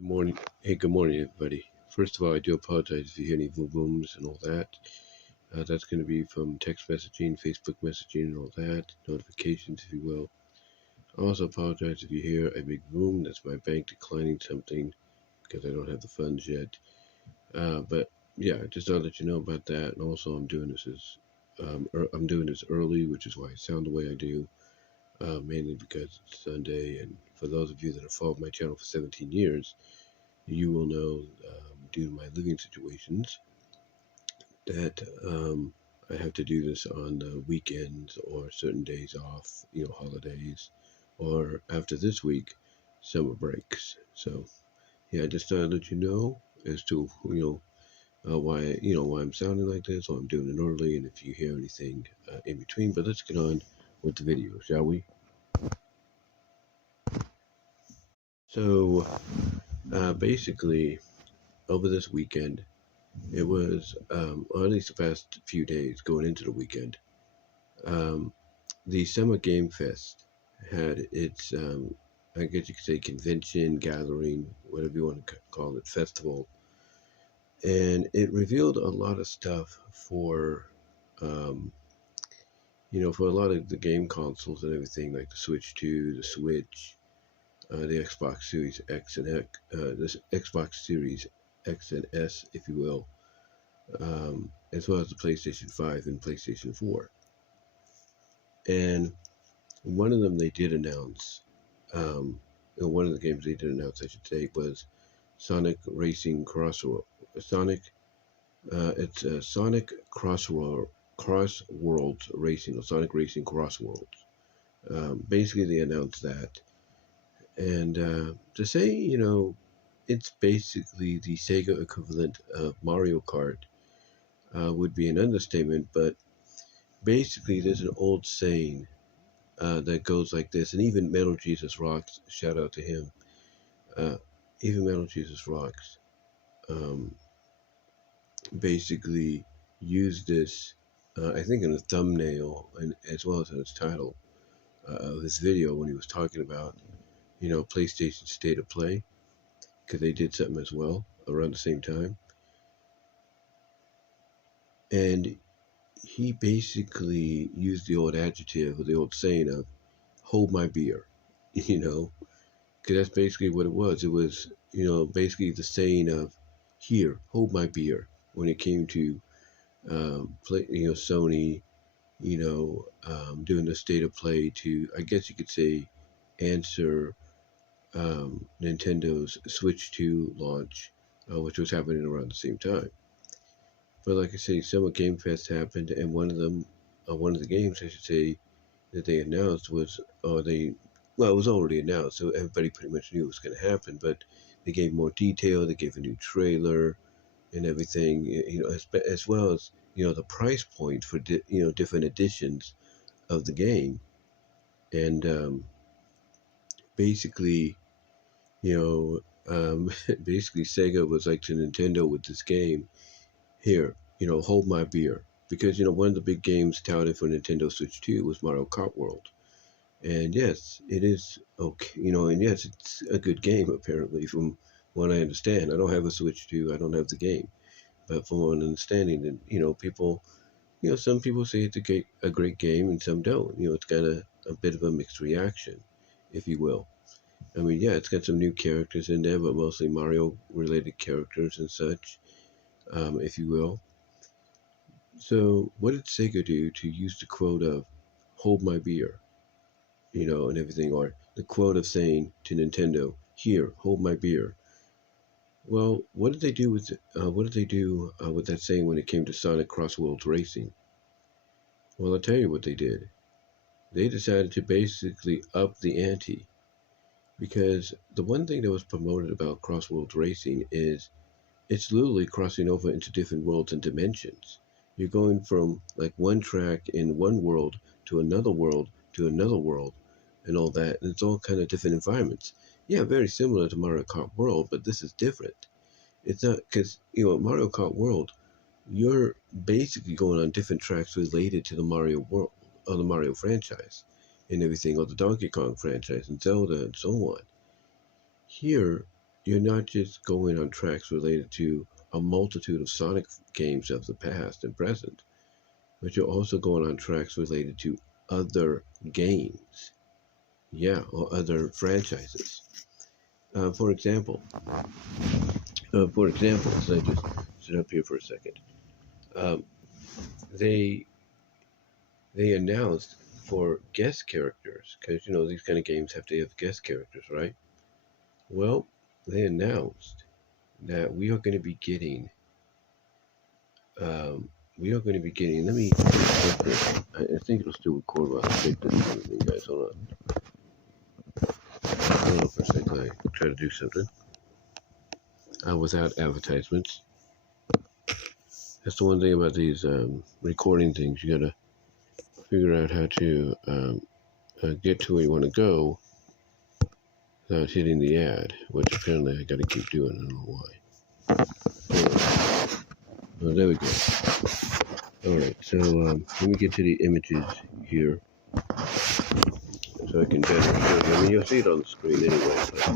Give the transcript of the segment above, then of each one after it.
Good morning. Hey, good morning, everybody. First of all, I do apologize if you hear any boom booms and all that. That's going to be from text messaging, Facebook messaging, and all that, notifications, if you will. I also apologize if you hear a big boom. That's my bank declining something because I don't have the funds yet. But yeah, just to let you know about that. And also, I'm doing this early, which is why I sound the way I do. Mainly because it's Sunday, and for those of you that have followed my channel for 17 years, you will know, due to my living situations, that I have to do this on the weekends or certain days off, holidays, or after this week, summer breaks. So yeah, I just thought I'd let you know as to why I'm sounding like this, or I'm doing it early, and if you hear anything in between. But let's get on with the video, shall we? So basically, over this weekend, it was, or at least the past few days going into the weekend, um, the Summer Game Fest had its, I guess you could say, convention, gathering, whatever you want to call it, festival. And it revealed a lot of stuff for, um, for a lot of the game consoles and everything, like the Switch 2, the Switch, the Xbox Series X and X, this Xbox Series X and S, if you will, as well as the PlayStation 5 and PlayStation 4. And one of them they did announce, one of the games they did announce, I should say, was Sonic Racing Crossworld. It's Sonic Crossworlds Racing, or Sonic Racing Crossworlds. Basically, they announced that, and to say, it's basically the Sega equivalent of Mario Kart would be an understatement, but basically, there's an old saying that goes like this, and even Metal Jesus Rocks, shout out to him. Even Metal Jesus Rocks basically used this, I think, in the thumbnail and as well as in its title of his video when he was talking about, PlayStation State of Play, because they did something as well around the same time. And he basically used the old adjective or the old saying of hold my beer, because that's basically what it was. It was, basically the saying of here, hold my beer when it came to Sony, doing the state of play to, I guess you could say, answer Nintendo's Switch 2 launch, which was happening around the same time. But like I say, Summer Game Fest happened, and one of the games, I should say, that they announced was, it was already announced, so everybody pretty much knew it was going to happen, but they gave more detail, they gave a new trailer and everything, as well as, the price point for, different editions of the game. And basically, basically Sega was like to Nintendo with this game, here, hold my beer. Because, one of the big games touted for Nintendo Switch 2 was Mario Kart World. And yes, it is okay, and yes, it's a good game, apparently, from what I understand. I don't have a Switch 2, I don't have the game. But from what I'm understanding, that, people, some people say it's a great game and some don't. It's got a bit of a mixed reaction, if you will. I mean, yeah, it's got some new characters in there, but mostly Mario-related characters and such, if you will. So, what did Sega do to use the quote of "hold my beer," and everything, or the quote of saying to Nintendo, "Here, hold my beer"? Well, what did they do with that saying when it came to Sonic Crossworlds Racing? Well, I'll tell you what they did. They decided to basically up the ante, because the one thing that was promoted about Crossworlds Racing is it's literally crossing over into different worlds and dimensions. You're going from like one track in one world to another world to another world and all that. And it's all kind of different environments. Yeah, very similar to Mario Kart World, but this is different. It's not because, Mario Kart World, you're basically going on different tracks related to the Mario World or the Mario franchise and everything, or the Donkey Kong franchise and Zelda and so on. Here, you're not just going on tracks related to a multitude of Sonic games of the past and present, but you're also going on tracks related to other games, yeah, or other franchises. For example, so I just sit up here for a second. Um, they they announced for guest characters, because you know these kind of games have to have guest characters, right? Well, they announced that we are going to be getting let me check this. I think it'll still record while I check this kind of thing, guys. Hold on for a second. I try to do something without advertisements. That's the one thing about these recording things. You gotta figure out how to get to where you want to go without hitting the ad, which apparently I gotta keep doing. I don't know why. Oh, there we go. Alright, so let me get to the images here so I can better show you. I mean, you'll see it on the screen anyway, but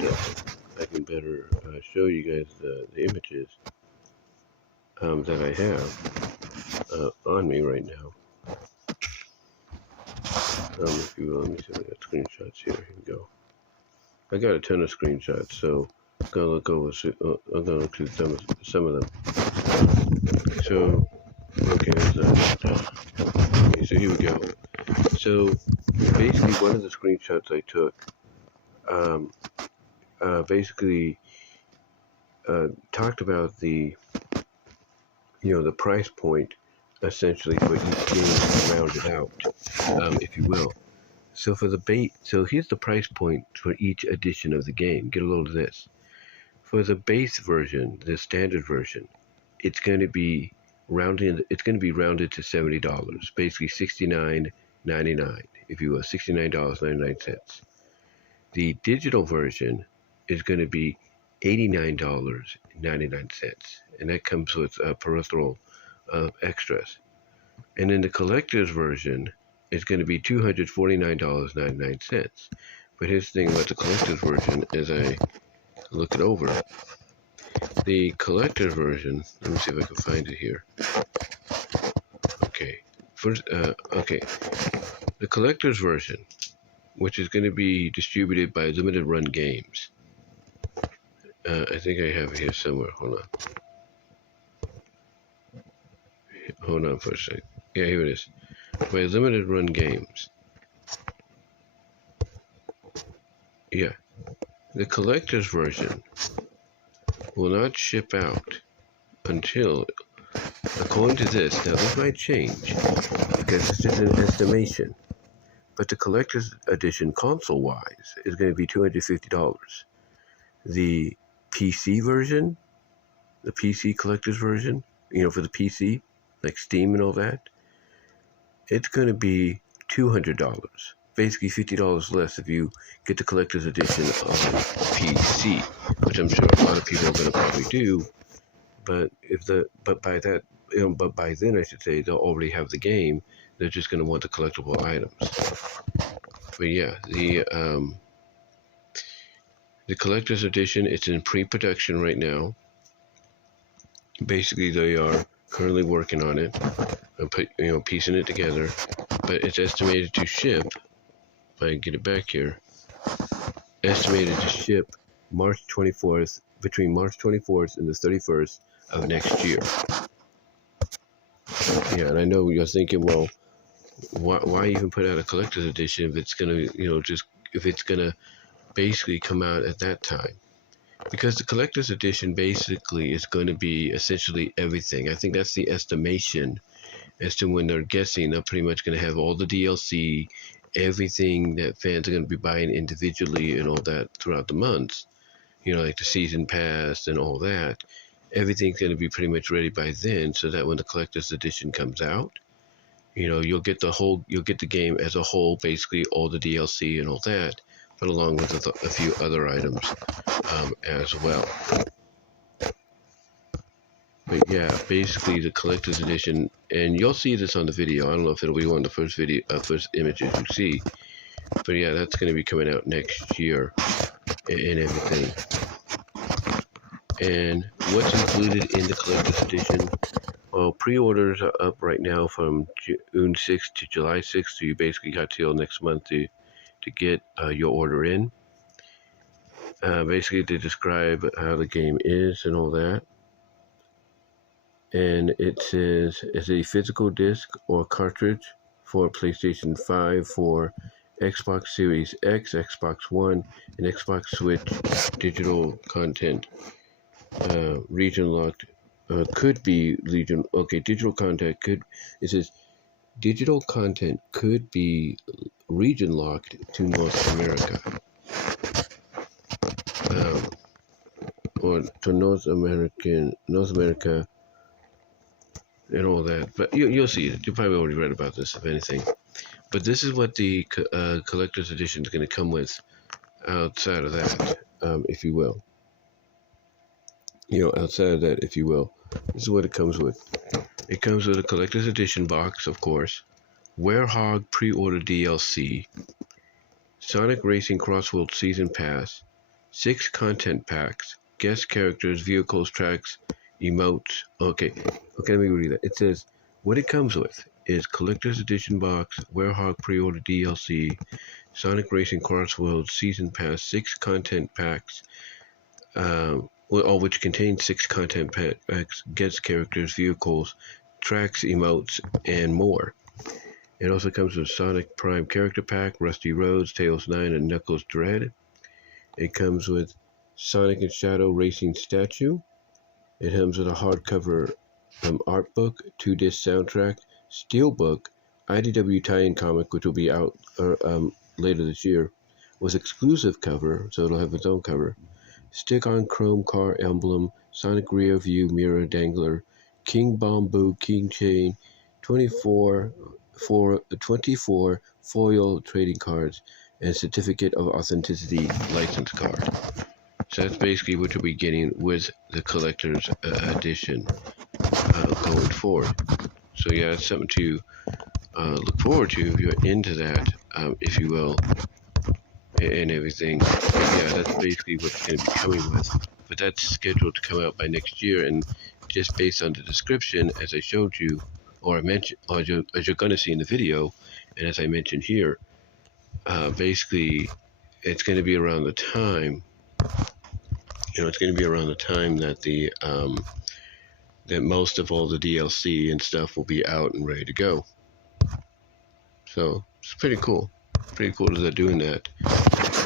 I can better show you guys the images that I have on me right now. If you will, let me see if I got screenshots here. Here we go. I got a ton of screenshots, so I'm gonna look over. I'm gonna look through some of them. So, okay, so here we go. So basically, one of the screenshots I took, basically talked about the price point, essentially for each game rounded out, if you will. So for so here's the price point for each edition of the game. Get a load of this. For the base version, the standard version, it's going to be rounded to $70, basically $69.99, if you will, $69.99. The digital version is going to be $89.99, and that comes with peripheral extras. And then the collector's version is going to be $249.99. But here's the thing about the collector's version, as I look it over. The collector's version, let me see if I can find it here. Okay, okay. The collector's version, which is going to be distributed by Limited Run Games. I think I have it here somewhere. Hold on for a sec. Yeah, here it is. By Limited Run Games. Yeah. The collector's version will not ship out until, according to this, now this might change because it's just an estimation, but the collector's edition console-wise is going to be $250. The PC version, the PC collector's version, for the PC, like Steam and all that, it's going to be $200. Basically $50 less if you get the collector's edition of PC, which I'm sure a lot of people are going to probably do. But by then I should say they'll already have the game. They're just going to want the collectible items. But yeah, the collector's edition, it's in pre-production right now. Basically, they are currently working on it and piecing it together. But it's estimated to ship. If I can get it back here, estimated to ship between March 24th and the 31st of next year. Yeah, and I know you're thinking, well, why even put out a collector's edition if it's gonna, if it's gonna basically come out at that time? Because the collector's edition basically is going to be essentially everything. I think that's the estimation as to when they're guessing. They're pretty much going to have all the DLC, everything that fans are going to be buying individually and all that throughout the months, like the season pass and all that. Everything's going to be pretty much ready by then, so that when the collector's edition comes out, you'll get the game as a whole, basically all the DLC and all that, but along with a few other items as well. But yeah, basically the collector's edition, and you'll see this on the video. I don't know if it'll be one of the first images you see, but yeah, that's going to be coming out next year and everything. And what's included in the collector's edition? Well, pre-orders are up right now from June 6th to July 6th, so you basically got till next month to get your order in. Basically, to describe how the game is and all that. And it says it's a physical disc or cartridge for PlayStation 5, for Xbox Series X, Xbox One, and Xbox Switch. Digital content, region locked, could be region. Okay, digital content could. It says digital content could be region locked to North America, or to North America, and all that. But you'll see it. You probably already read about this, if anything. But this is what the collector's edition is going to come with. Outside of that, if you will. Outside of that, if you will. This is what it comes with. It comes with a collector's edition box, of course. Werehog pre-order DLC. Sonic Racing Crossworlds Season Pass. 6 content packs. Guest characters, vehicles, tracks, emotes. Okay, let me read that. It says, what it comes with is collector's edition box, Werehog pre-order DLC, Sonic Racing Crossworlds Season Pass, 6 content packs, which contain 6 content packs, guest characters, vehicles, tracks, emotes, and more. It also comes with Sonic Prime Character Pack, Rusty Roads, Tails 9, and Knuckles Dread. It comes with Sonic and Shadow Racing Statue. It comes with a hardcover art book, 2-disc soundtrack, steelbook, IDW tie-in comic, which will be out later this year, with exclusive cover, so it'll have its own cover, stick-on chrome car emblem, Sonic rear view mirror dangler, King Bamboo keychain, 24 foil trading cards, and certificate of authenticity license card. So that's basically what you'll be getting with the collector's edition going forward. So yeah, it's something to look forward to if you're into that, if you will, and everything. But yeah, that's basically what it's going to be coming with. But that's scheduled to come out by next year, and just based on the description, as I showed you, or I mentioned, or as you're going to see in the video, and as I mentioned here, basically, it's going to be around the time. It's going to be around the time that that most of all the DLC and stuff will be out and ready to go. So it's pretty cool. Pretty cool that they're doing that.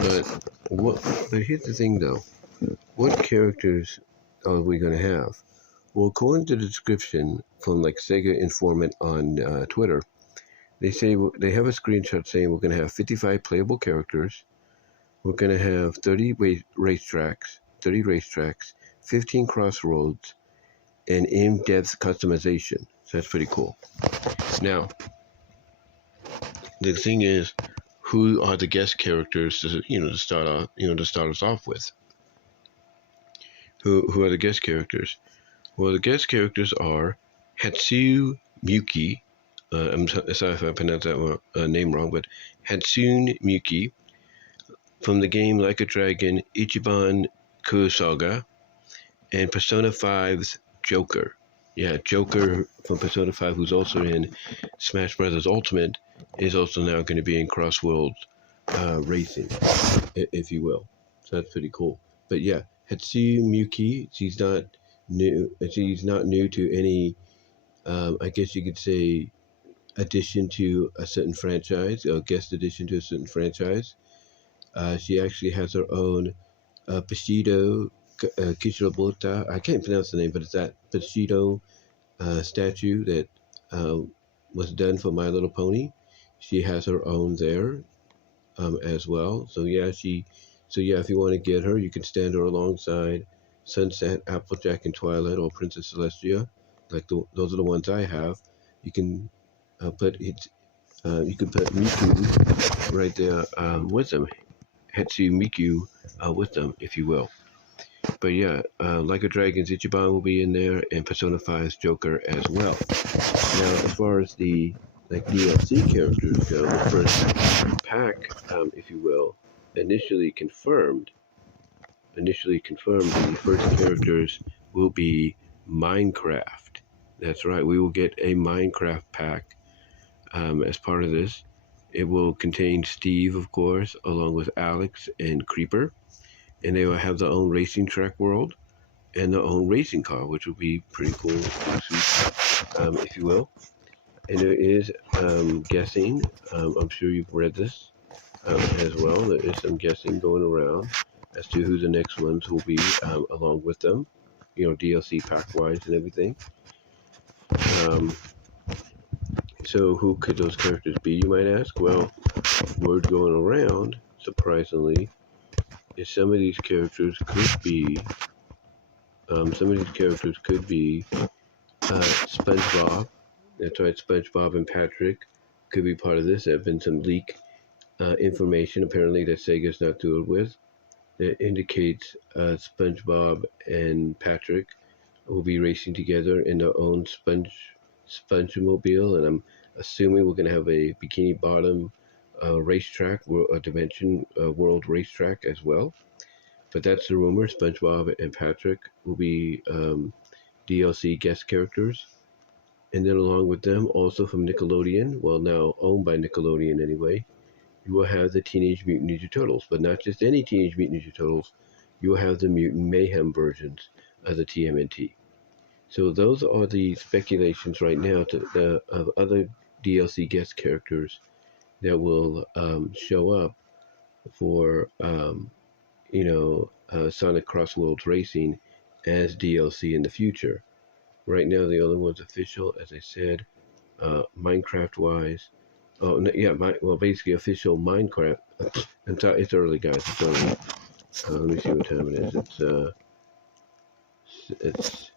But here's the thing, though. What characters are we going to have? Well, according to the description from Sega Informant on Twitter, they say they have a screenshot saying we're going to have 55 playable characters. We're going to have 30 racetracks, 15 crossroads, and in-depth customization. So that's pretty cool. Now, the thing is, who are the guest characters to start us off with? Who are the guest characters? Well, the guest characters are Hatsune Miku. I'm sorry if I pronounced that name wrong, but Hatsune Miku from the game Like a Dragon, Ichiban Kurosaga, and Persona 5's Joker. Yeah, Joker from Persona 5, who's also in Smash Bros. Ultimate, is also now going to be in Crossworlds Racing, if you will. So that's pretty cool. But yeah, Hatsune Miku, she's not new. She's not new to any, I guess you could say, addition to a certain franchise, or guest addition to a certain franchise. She actually has her own Bushido Kishirobota. I can't pronounce the name, but it's that Bushido statue that was done for My Little Pony. She has her own there as well. So yeah, if you want to get her, you can stand her alongside Sunset, Applejack, and Twilight, or Princess Celestia. Those are the ones I have. You can put Miku right there with them. Hatsune Miku with them, if you will. But yeah, Like a Dragon's Ichiban will be in there, and Persona 5's Joker as well. Now, as far as the DLC characters go, the first pack, if you will, initially confirmed initially confirmed, the first characters will be Minecraft. That's right, we will get a Minecraft pack as part of this. It will contain Steve, of course, along with Alex and Creeper, and they will have their own racing track world and their own racing car, which will be pretty cool, if you will. And there is guessing. I'm sure you've read this as well. There is some guessing going around as to who the next ones will be along with them, DLC pack-wise and everything. So who could those characters be, you might ask? Well, word going around, surprisingly, is some of these characters could be SpongeBob. That's right, SpongeBob and Patrick could be part of this. There have been some leak information, apparently, that Sega's not thrilled with, that indicates SpongeBob and Patrick will be racing together in their own Spongemobile, and I'm assuming we're going to have a Bikini Bottom racetrack, a Dimension World racetrack as well. But that's the rumor. SpongeBob and Patrick will be DLC guest characters. And then along with them, also from Nickelodeon, well, now owned by Nickelodeon anyway, you will have the Teenage Mutant Ninja Turtles. But not just any Teenage Mutant Ninja Turtles. You will have the Mutant Mayhem versions of the TMNT. So those are the speculations right now of other DLC guest characters that will show up for Sonic Crossworlds Racing as DLC in the future. Right now, the only one's official, as I said, Minecraft-wise. Oh, yeah, basically official Minecraft. It's early, guys. It's early. Let me see what time it is. It's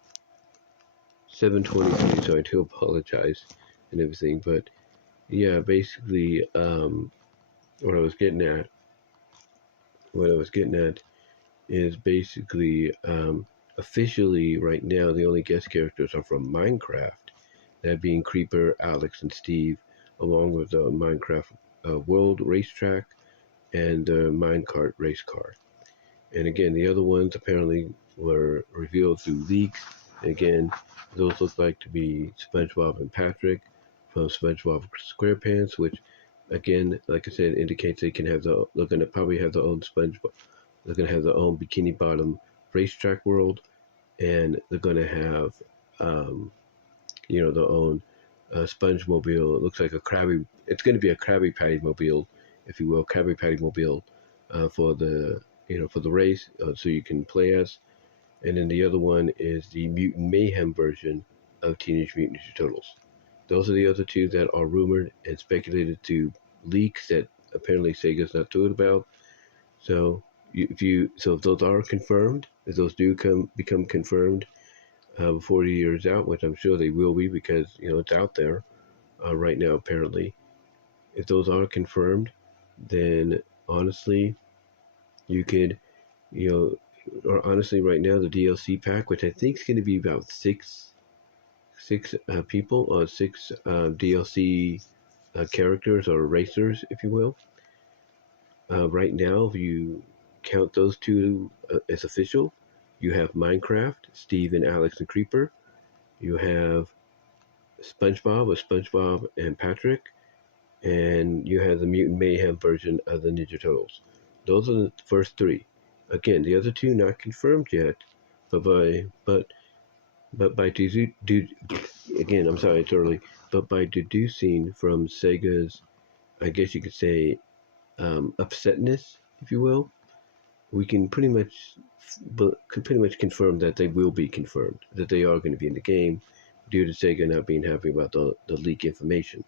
7:23, so I do apologize and everything. But yeah, basically, what I was getting at is basically officially right now the only guest characters are from Minecraft, that being Creeper, Alex, and Steve, along with the Minecraft World racetrack and the Minecart race car. And again, the other ones apparently were revealed through leaks. And again, those look like to be SpongeBob and Patrick from SpongeBob SquarePants, which again, like I said, indicates they're going to probably have their own SpongeBob. They're going to have their own Bikini Bottom racetrack world, and they're going to have, their own Spongemobile. It looks like it's going to be a Krabby Patty mobile, if you will, Krabby Patty mobile for the race, so you can play as. And then the other one is the Mutant Mayhem version of Teenage Mutant Ninja Turtles. Those are the other two that are rumored and speculated to leaks that apparently Sega's not thrilled about. So if those are confirmed, if those do become confirmed before the year is out, which I'm sure they will be because it's out there right now apparently. If those are confirmed, then honestly, you could, or honestly, right now the DLC pack, which I think is going to be about six people, or six DLC characters or racers, if you will. Right now, if you count those two as official, you have Minecraft, Steve and Alex and Creeper. You have SpongeBob with SpongeBob and Patrick, and you have the Mutant Mayhem version of the Ninja Turtles. Those are the first three. Again, the other two not confirmed yet, but by again, I'm sorry, it's early, but by deducing from Sega's, I guess you could say, upsetness, if you will, we can pretty much confirm that they will be confirmed, that they are going to be in the game, due to Sega not being happy about the leak information.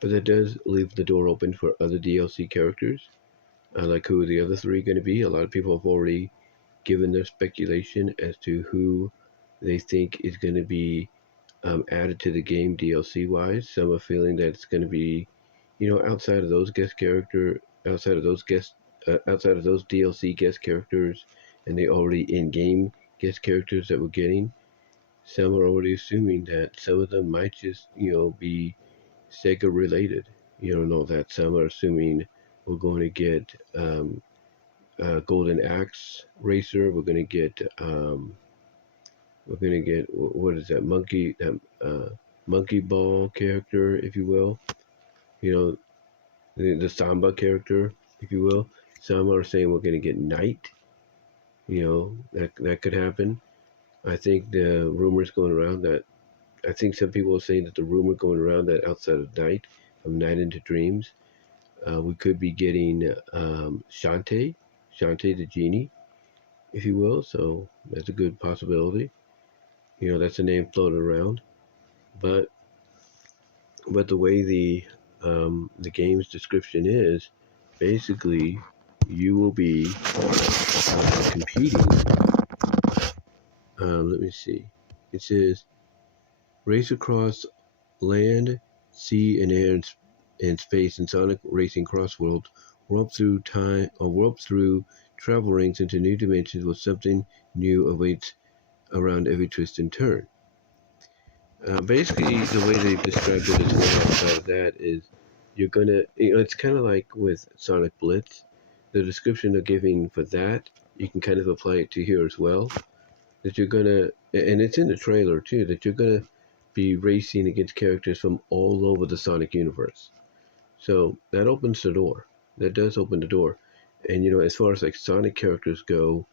But that does leave the door open for other DLC characters, like who are the other three going to be. A lot of people have already given their speculation as to who they think is going to be added to the game DLC wise. Some are feeling that it's going to be, outside of those DLC guest characters, and they already in-game guest characters that we're getting. Some are already assuming that some of them might just, be Sega related. Know that some are assuming we're going to get Golden Axe Racer. We're gonna get what is that monkey ball character, if you will. You know, the Samba character, if you will. Some are saying we're gonna get Knight. You know, that could happen. I think the rumors going around that I think some people are saying that the rumor going around that outside of Night, from Night into Dreams, we could be getting Shantae the genie, if you will. So that's a good possibility. You know, that's a name floated around. But the way the game's description is, basically, you will be competing. Let me see. It says race across land, sea, and air and space in Sonic Racing Crossworlds. Warp through time, or warp through travel rings into new dimensions with something new awaits around every twist and turn. Basically, the way they've described it as well outside of that is you're gonna, it's kind of like with Sonic Blitz. The description they're giving for that, you can kind of apply it to here as well. That you're gonna, and it's in the trailer too, that you're gonna be racing against characters from all over the Sonic universe. So that opens the door. That does open the door. And as far as like Sonic characters go,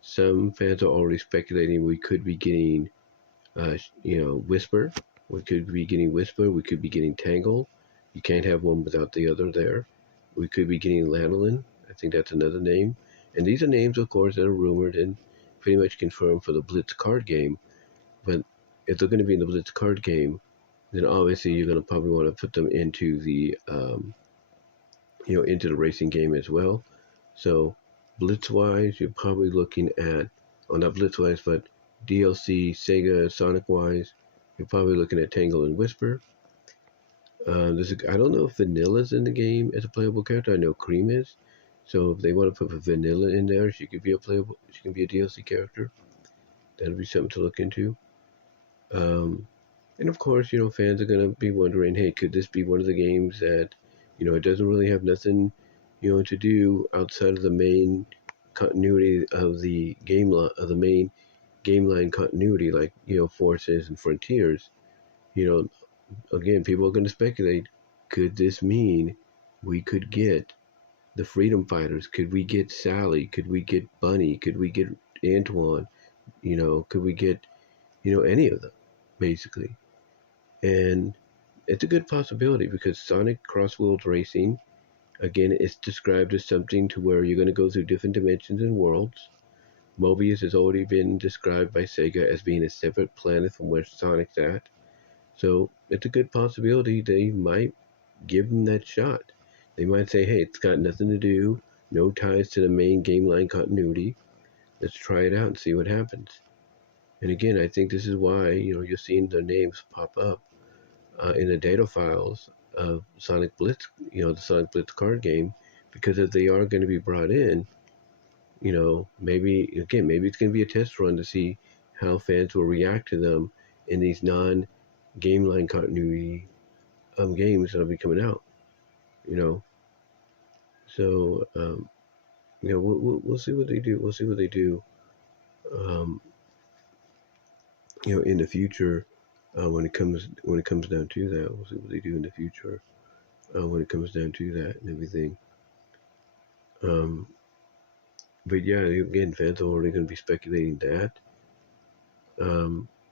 some fans are already speculating we could be getting Whisper. We could be getting Whisper. We could be getting Tangle. You can't have one without the other there. We could be getting Lanolin. I think that's another name. And these are names, of course, that are rumored and pretty much confirmed for the Blitz card game. But if they're going to be in the Blitz card game, then obviously you're going to probably want to put them into the into the racing game as well. So Blitz-wise, you're probably looking at, not Blitz-wise, but DLC, Sega, Sonic-wise, you're probably looking at Tangle and Whisper. I don't know if Vanilla's in the game as a playable character. I know Cream is. So if they want to put Vanilla in there, she could be a DLC character. That'll be something to look into. And of course, fans are going to be wondering, hey, could this be one of the games that, it doesn't really have nothing, to do outside of the main continuity of the game, of the main game line continuity, like, Forces and Frontiers. Again, people are going to speculate, could this mean we could get the Freedom Fighters? Could we get Sally? Could we get Bunny? Could we get Antoine? Could we get, any of them, basically? And it's a good possibility because Sonic Crossworlds Racing, again, is described as something to where you're going to go through different dimensions and worlds. Mobius has already been described by Sega as being a separate planet from where Sonic's at. So it's a good possibility they might give them that shot. They might say, hey, it's got nothing to do, no ties to the main game line continuity. Let's try it out and see what happens. And again, I think this is why, you're seeing their names pop up in the data files of Sonic Blitz, the Sonic Blitz card game, because if they are going to be brought in, maybe it's going to be a test run to see how fans will react to them in these non-game line continuity games that'll be coming out, So, we'll see what they do. We'll see what they do, in the future. When it comes down to that, we'll see what they do in the future. When it comes down to that and everything. But yeah, again, fans are already going to be speculating that.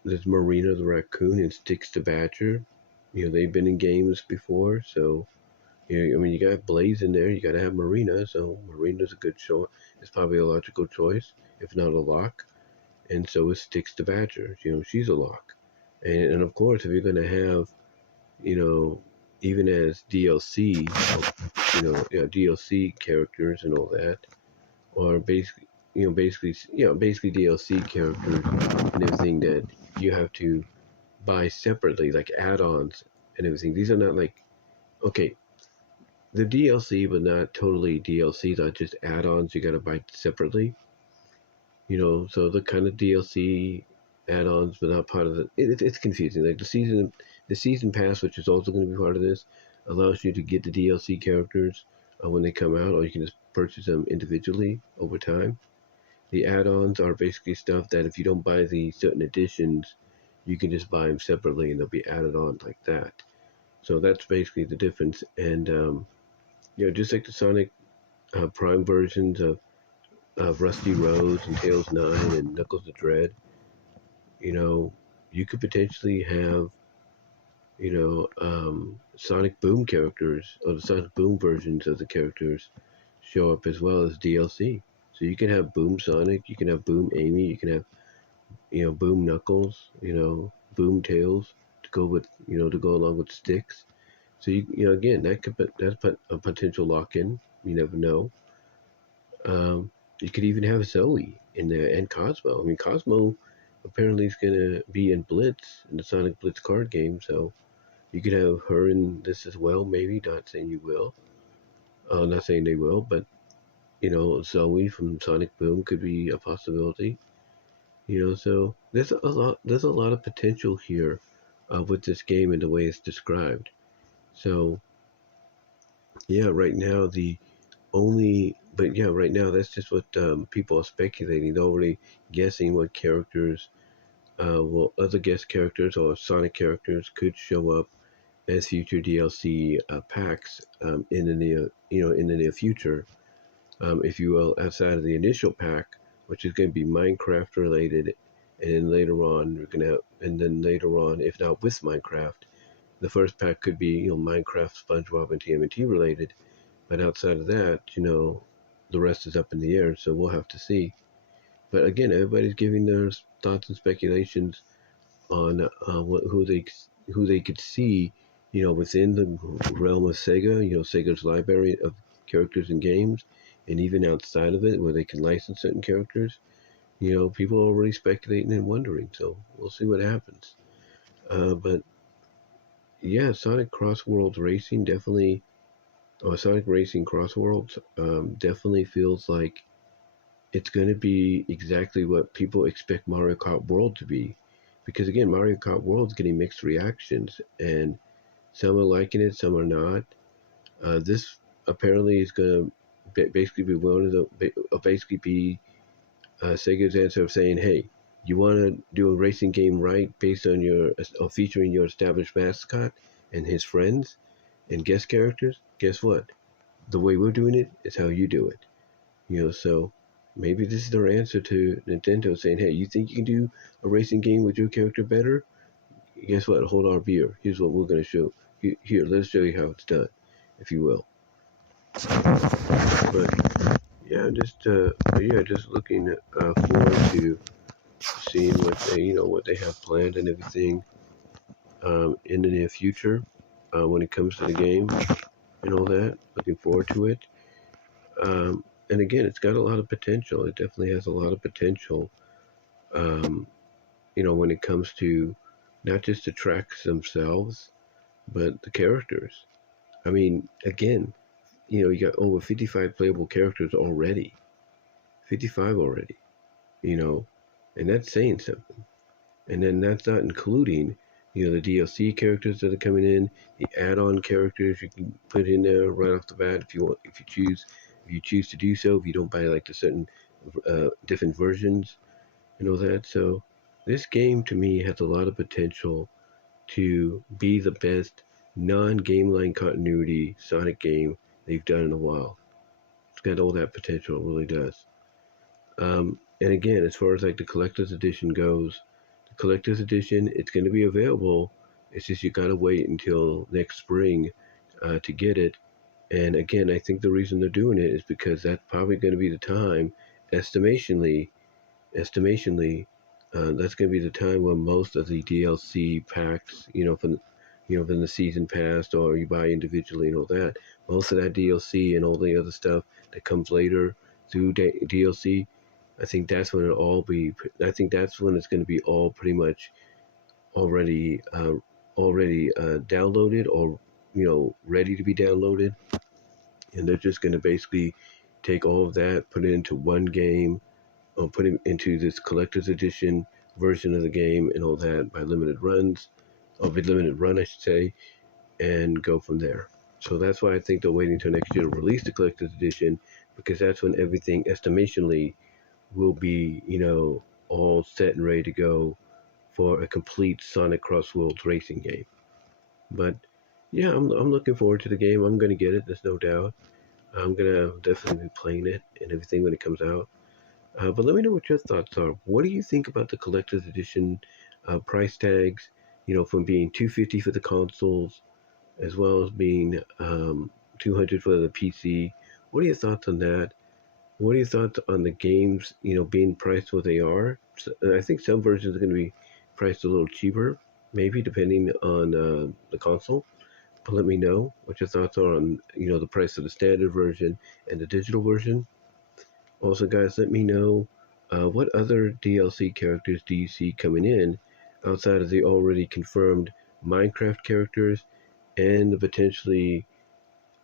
There's Marina the Raccoon and Sticks the Badger. They've been in games before, so you got Blaze in there, you got to have Marina. So Marina's a good choice. It's probably a logical choice, if not a lock. And so is Sticks the Badger. She's a lock. And of course, if you're going to have, even as DLC, DLC characters and all that, or basically DLC characters and everything that you have to buy separately, like add-ons and everything. These are not like, okay, the DLC, but not totally DLCs, are just add-ons you got to buy separately. So the kind of DLC add-ons, but not part of the. It's confusing. Like the season pass, which is also going to be part of this, allows you to get the DLC characters when they come out, or you can just purchase them individually over time. The add-ons are basically stuff that if you don't buy the certain editions, you can just buy them separately and they'll be added on like that. So that's basically the difference. And just like the Sonic Prime versions of Rusty Rose and Tails 9 and Knuckles the Dread, you could potentially have, Sonic Boom characters or the Sonic Boom versions of the characters show up as well as DLC. So you can have Boom Sonic, you can have Boom Amy, you can have, Boom Knuckles, Boom Tails to go with, to go along with Sticks. So again, that's a potential lock-in. You never know. You could even have Zoe in there and Cosmo. I mean, Cosmo apparently is gonna be in Blitz in the Sonic Blitz card game, so you could have her in this as well. Maybe, not saying you will. Not saying they will, but Zoe from Sonic Boom could be a possibility. So there's a lot of potential here with this game and the way it's described. So yeah, right now right now that's just what people are speculating. They're already guessing what characters, other guest characters or Sonic characters could show up as future DLC packs in the near future, if you will, outside of the initial pack, which is going to be Minecraft related, and then later on, if not with Minecraft, the first pack could be Minecraft, SpongeBob, and TMNT related, but outside of that, the rest is up in the air, so we'll have to see. But again, everybody's giving their thoughts and speculations on who they could see, within the realm of Sega, Sega's library of characters and games, and even outside of it, where they can license certain characters. People are already speculating and wondering, so we'll see what happens. But yeah, Sonic Crossworlds Racing definitely, or Sonic Racing Crossworlds, definitely feels like it's going to be exactly what people expect Mario Kart World to be. Because again, Mario Kart World is getting mixed reactions, and some are liking it, some are not. This apparently is going to basically be Sega's answer of saying, hey, you want to do a racing game right based on featuring your established mascot and his friends and guest characters? Guess what? The way we're doing it is how you do it. So maybe this is their answer to Nintendo saying, hey, you think you can do a racing game with your character better? Guess what? Hold our beer. Here's what we're going to show. Here, let's show you how it's done, if you will. But yeah, just looking forward to seeing what they have planned and everything in the near future when it comes to the game and all that. Looking forward to it. And again, it's got a lot of potential. It definitely has a lot of potential. When it comes to not just the tracks themselves, but the characters. I mean, again, you got over 55 playable characters already. 55 already, and that's saying something. And then that's not including, the DLC characters that are coming in, the add-on characters you can put in there right off the bat if you choose to do so, if you don't buy like the certain different versions and all that. So this game to me has a lot of potential to be the best non-game line continuity Sonic game they've done in a while. It's got all that potential, it really does. And again, as far as like the collector's edition goes, the collector's edition, it's going to be available. It's just you got to wait until next spring to get it. And again, I think the reason they're doing it is because that's probably going to be the time, estimationally, that's going to be the time when most of the DLC packs, from the season pass or you buy individually and all that, most of that DLC and all the other stuff that comes later through DLC, I think that's when it's going to be all pretty much already downloaded or ready to be downloaded, and they're just going to basically take all of that, put it into one game, or put it into this collector's edition version of the game and all that by limited runs, or by limited run I should say, and go from there. So that's why I think they're waiting until next year to release the collector's edition, because that's when everything estimationally will be, all set and ready to go for a complete Sonic Crossworlds racing game. But yeah, I'm looking forward to the game. I'm gonna get it. There's no doubt. I'm gonna definitely be playing it and everything when it comes out. But let me know what your thoughts are. What do you think about the collector's edition price tags? From being $250 for the consoles, as well as being $200 for the PC. What are your thoughts on that? What are your thoughts on the games, being priced what they are? So, I think some versions are going to be priced a little cheaper, maybe depending on the console. But let me know what your thoughts are on, the price of the standard version and the digital version. Also, guys, let me know what other DLC characters do you see coming in outside of the already confirmed Minecraft characters and the potentially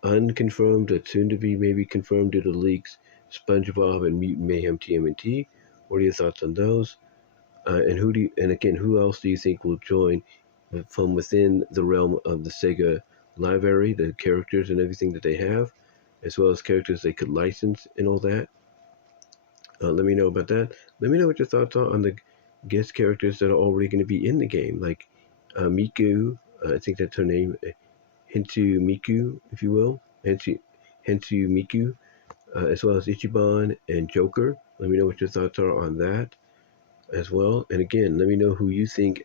unconfirmed or soon to be maybe confirmed due to leaks SpongeBob and Mutant Mayhem TMNT. What are your thoughts on those? Who else do you think will join from within the realm of the Sega library, the characters and everything that they have, as well as characters they could license and all that? Let me know about that. Let me know what your thoughts are on the guest characters that are already going to be in the game, like Miku. I think that's her name, Hintu Miku, if you will, Hintu Miku, as well as Ichiban and Joker. Let me know what your thoughts are on that as well. And again, let me know who you think,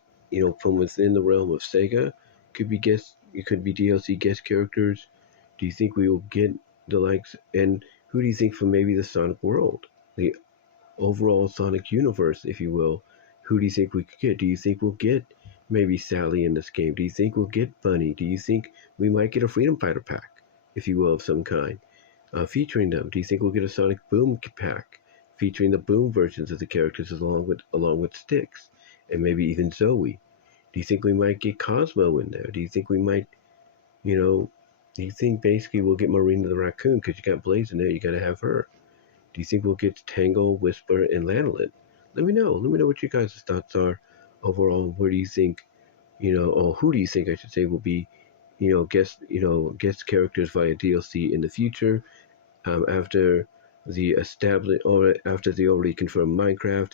from within the realm of Sega could be it could be DLC guest characters. Do you think we will get the likes? And who do you think from maybe the Sonic world, the overall Sonic universe, if you will? Who do you think we could get? Do you think we'll get maybe Sally in this game? Do you think we'll get Bunny? Do you think we might get a Freedom Fighter pack, if you will, of some kind, featuring them? Do you think we'll get a Sonic Boom pack featuring the Boom versions of the characters along with Styx and maybe even Zoe? Do you think we might get Cosmo in there? Do you think we might, do you think basically we'll get Marina the Raccoon because you got Blaze in there, you got to have her? Do you think we'll get Tangle, Whisper, and Lanolin? Let me know. Let me know what you guys' thoughts are overall. Where do you think, or who do you think I should say will be, guest characters via DLC in the future, after after the already confirmed Minecraft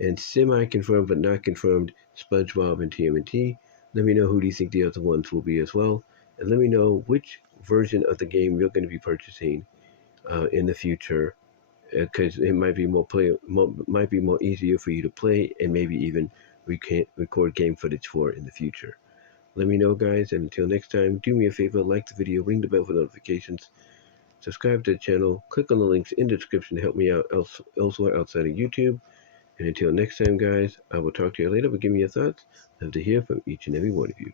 and semi-confirmed but not confirmed SpongeBob and TMNT. Let me know who do you think the other ones will be as well, and let me know which version of the game you're going to be purchasing in the future, because it might be might be more easier for you to play and maybe even record game footage for in the future. Let me know, guys, and until next time, do me a favor, like the video, ring the bell for notifications, subscribe to the channel, click on the links in the description to help me out elsewhere outside of YouTube. And until next time, guys, I will talk to you later, but give me your thoughts. I love to hear from each and every one of you.